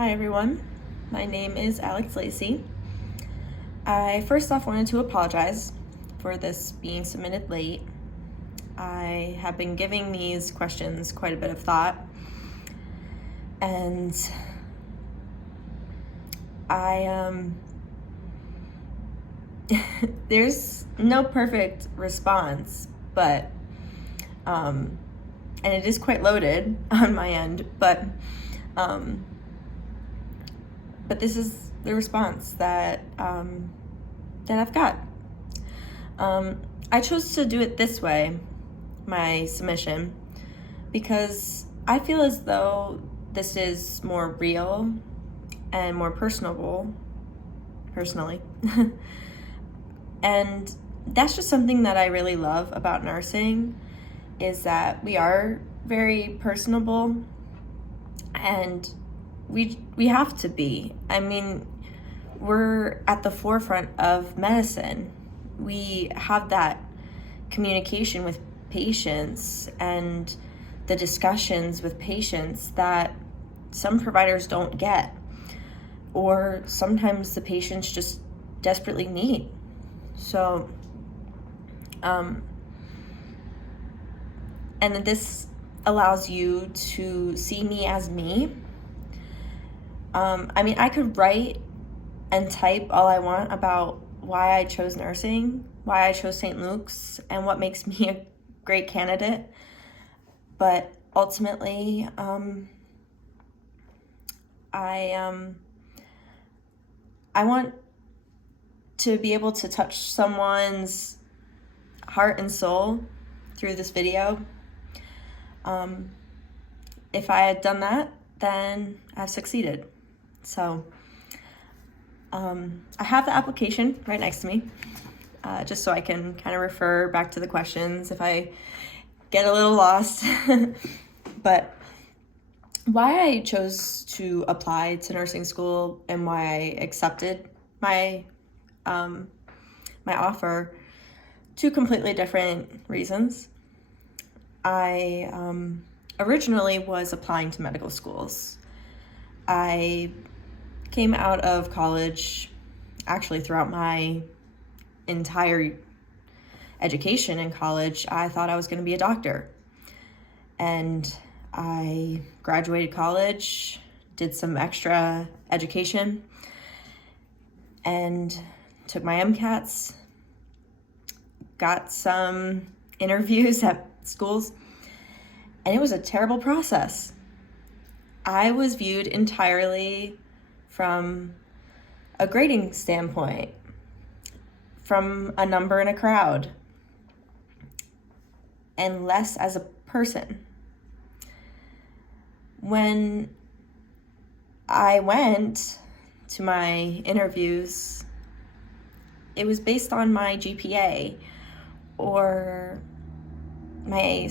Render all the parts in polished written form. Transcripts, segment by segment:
Hi everyone, my name is Alex Lacey. I first off wanted to apologize for this being submitted late. I have been giving these questions quite a bit of thought, and there's no perfect response, but and it is quite loaded on my end, but this is the response that I've got. I chose to do it this way, my submission, because I feel as though this is more real and more personally. And that's just something that I really love about nursing, is that we are very personable, and we have to be. I mean, we're at the forefront of medicine. We have that communication with patients and the discussions with patients that some providers don't get, or sometimes the patients just desperately need. So, and this allows you to see me as me. I mean, I could write and type all I want about why I chose nursing, why I chose St. Luke's, and what makes me a great candidate. But ultimately, I want to be able to touch someone's heart and soul through this video. If I had done that, then I've succeeded. So I have the application right next to me, just so I can kind of refer back to the questions if I get a little lost. But why I chose to apply to nursing school and why I accepted my my offer, two completely different reasons. I originally was applying to medical schools. I came out of college, actually throughout my entire education in college, I thought I was going to be a doctor. And I graduated college, did some extra education, and took my MCATs, got some interviews at schools, and it was a terrible process. I was viewed entirely from a grading standpoint, from a number in a crowd, and less as a person. When I went to my interviews, it was based on my GPA or my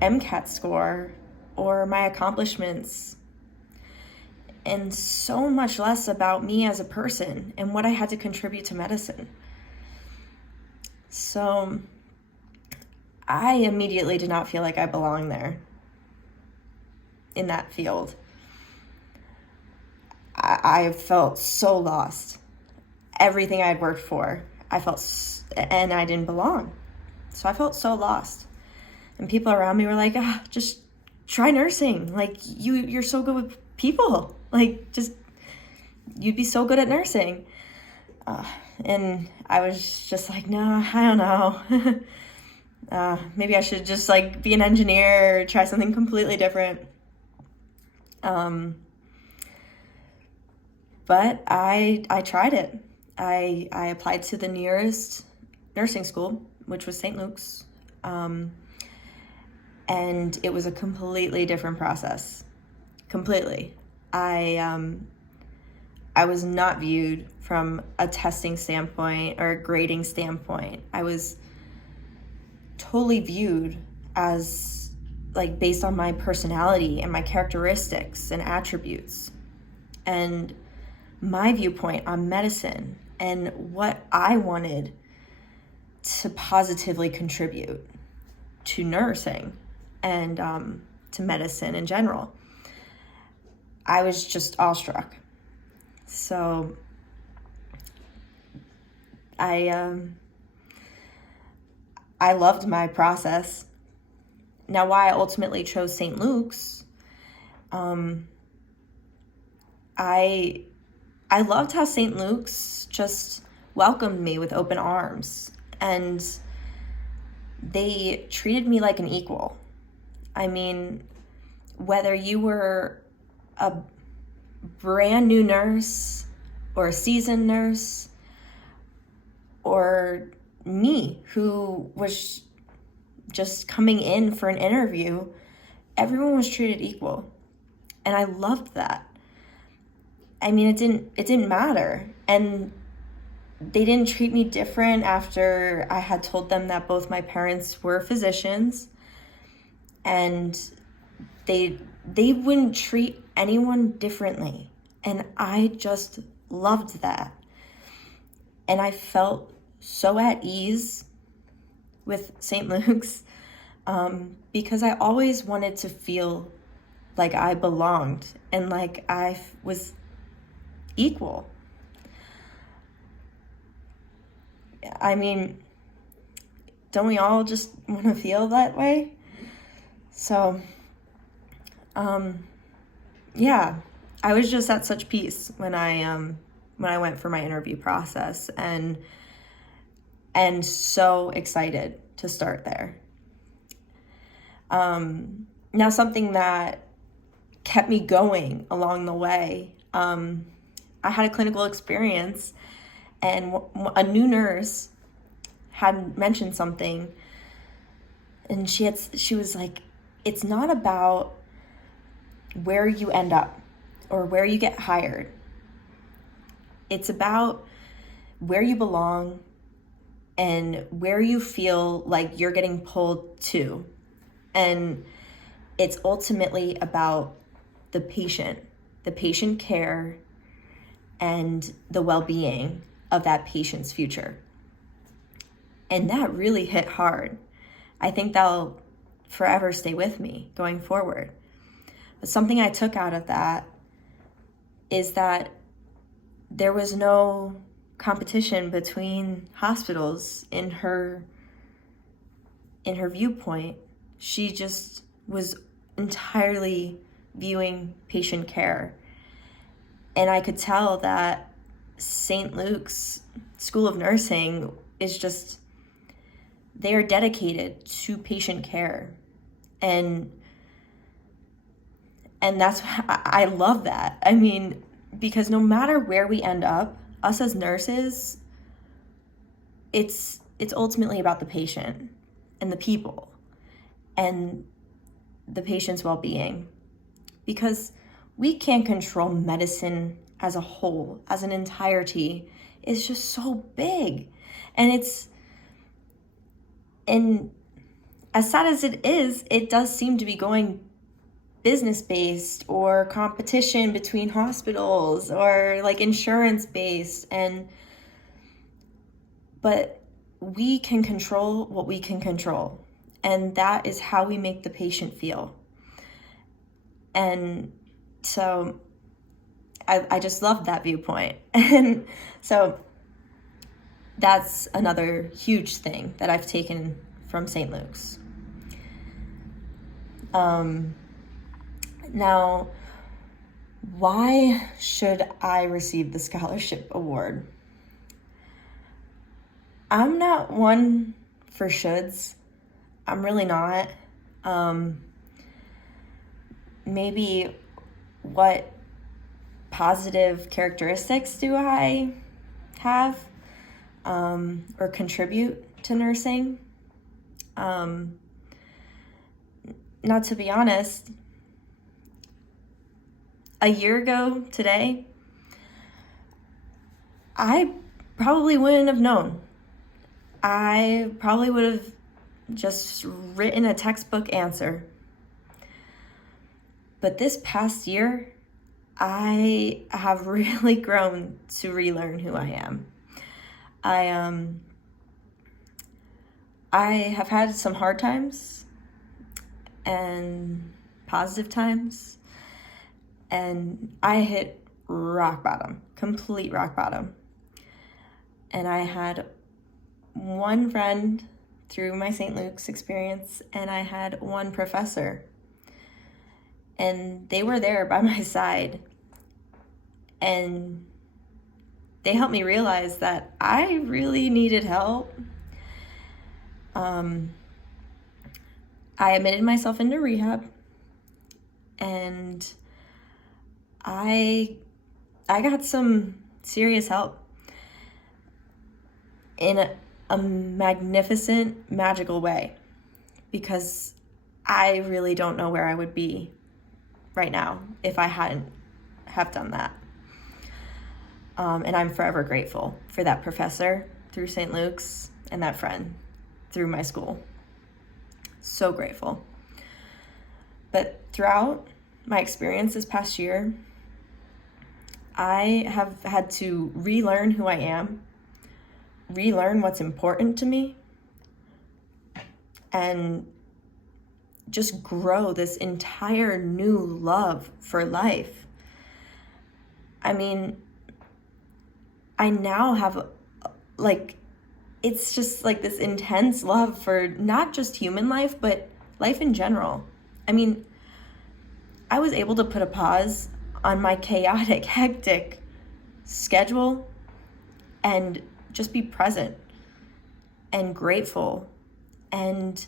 MCAT score or my accomplishments, and so much less about me as a person and what I had to contribute to medicine. So I immediately did not feel like I belonged there in that field. I felt so lost. Everything I'd worked for, and I didn't belong. So I felt so lost. And people around me were like, just try nursing. Like, you're so good with people. Like, you'd be so good at nursing. And I was just like, no, I don't know. Maybe I should just like be an engineer or try something completely different. But I tried it. I applied to the nearest nursing school, which was St. Luke's. And it was a completely different process. Completely. I was not viewed from a testing standpoint or a grading standpoint. I was totally viewed as like based on my personality and my characteristics and attributes, and my viewpoint on medicine and what I wanted to positively contribute to nursing and to medicine in general. I was just awestruck. So I loved my process. Now, why I ultimately chose St. Luke's, I loved how St. Luke's just welcomed me with open arms, and they treated me like an equal. I mean, whether you were a brand new nurse or a seasoned nurse, or me who was just coming in for an interview, everyone was treated equal. And I loved that. I mean, it didn't matter. And they didn't treat me different after I had told them that both my parents were physicians, and they wouldn't treat anyone differently. And I just loved that. And I felt so at ease with St. Luke's because I always wanted to feel like I belonged and like I was equal. I mean, don't we all just want to feel that way? So, yeah, I was just at such peace when I went for my interview process, and so excited to start there. Now, something that kept me going along the way, I had a clinical experience, and a new nurse had mentioned something, and she was like, it's not about where you end up or where you get hired. It's about where you belong and where you feel like you're getting pulled to. And it's ultimately about the patient care, and the well-being of that patient's future. And that really hit hard. I think that'll forever stay with me going forward. But something I took out of that is that there was no competition between hospitals in her viewpoint. She just was entirely viewing patient care. And I could tell that St. Luke's School of Nursing is just, they are dedicated to patient care. And that's, I love that. I mean, because no matter where we end up, us as nurses, it's ultimately about the patient and the people and the patient's well-being, because we can't control medicine as a whole, as an entirety. It's just so big. And as sad as it is, it does seem to be going business-based or competition between hospitals or like insurance-based, but we can control what we can control, and that is how we make the patient feel. And so I just love that viewpoint. And so that's another huge thing that I've taken from St. Luke's. Now, why should I receive the scholarship award? I'm not one for shoulds. I'm really not. Maybe what positive characteristics do I have or contribute to nursing? Now, to be honest, a year ago today, I probably wouldn't have known. I probably would have just written a textbook answer. But this past year, I have really grown to relearn who I am. I have had some hard times and positive times, And I hit rock bottom, complete rock bottom. And I had one friend through my St. Luke's experience, and I had one professor. And they were there by my side. And they helped me realize that I really needed help. I admitted myself into rehab, and I got some serious help in a magnificent, magical way, because I really don't know where I would be right now if I hadn't have done that. And I'm forever grateful for that professor through St. Luke's and that friend through my school. So grateful. But throughout my experience this past year, I have had to relearn who I am, relearn what's important to me, and just grow this entire new love for life. I mean, I now have, like, it's just like this intense love for not just human life, but life in general. I mean, I was able to put a pause on my chaotic, hectic schedule and just be present and grateful and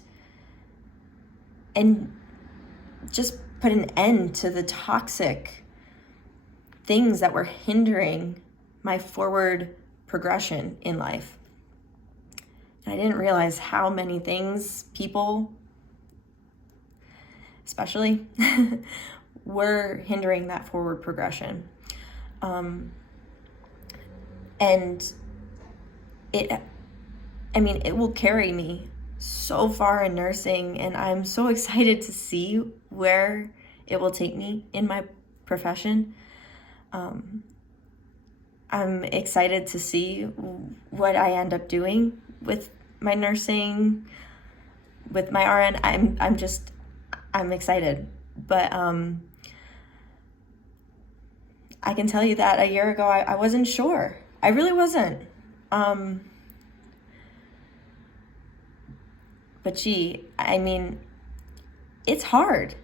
just put an end to the toxic things that were hindering my forward progression in life. And I didn't realize how many things people, especially, were hindering that forward progression. And it will carry me so far in nursing, and I'm so excited to see where it will take me in my profession. I'm excited to see what I end up doing with my nursing, with my RN. I'm excited. But I can tell you that a year ago, I wasn't sure. I really wasn't. But gee, I mean, it's hard.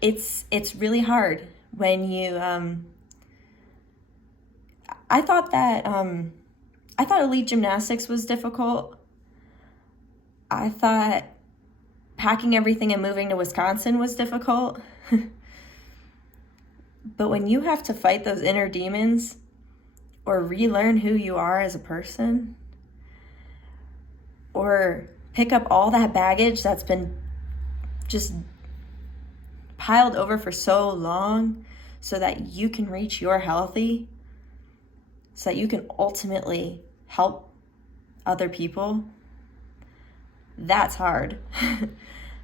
It's really hard when you, I thought elite gymnastics was difficult. I thought packing everything and moving to Wisconsin was difficult. But when you have to fight those inner demons or relearn who you are as a person, or pick up all that baggage that's been just piled over for so long so that you can reach your healthy, so that you can ultimately help other people, that's hard.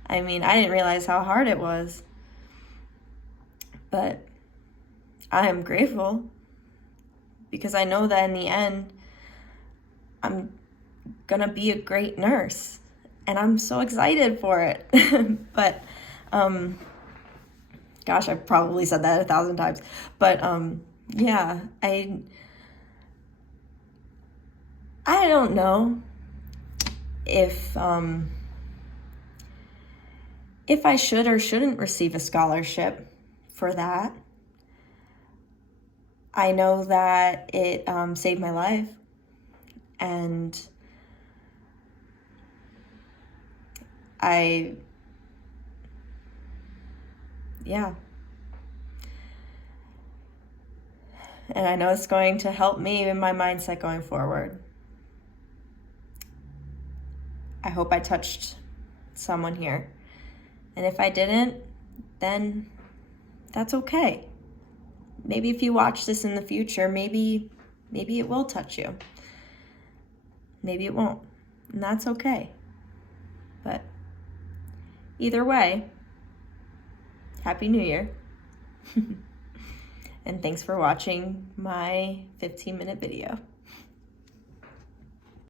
I mean, I didn't realize how hard it was, but I am grateful because I know that in the end, I'm gonna be a great nurse, and I'm so excited for it. But, gosh, I've probably said that 1,000 times, but, yeah, I don't know if I should or shouldn't receive a scholarship for that. I know that it saved my life, and and I know it's going to help me in my mindset going forward. I hope I touched someone here. And if I didn't, then that's okay. Maybe if you watch this in the future, maybe it will touch you. Maybe it won't, and that's okay. But either way, Happy New Year. And thanks for watching my 15-minute video.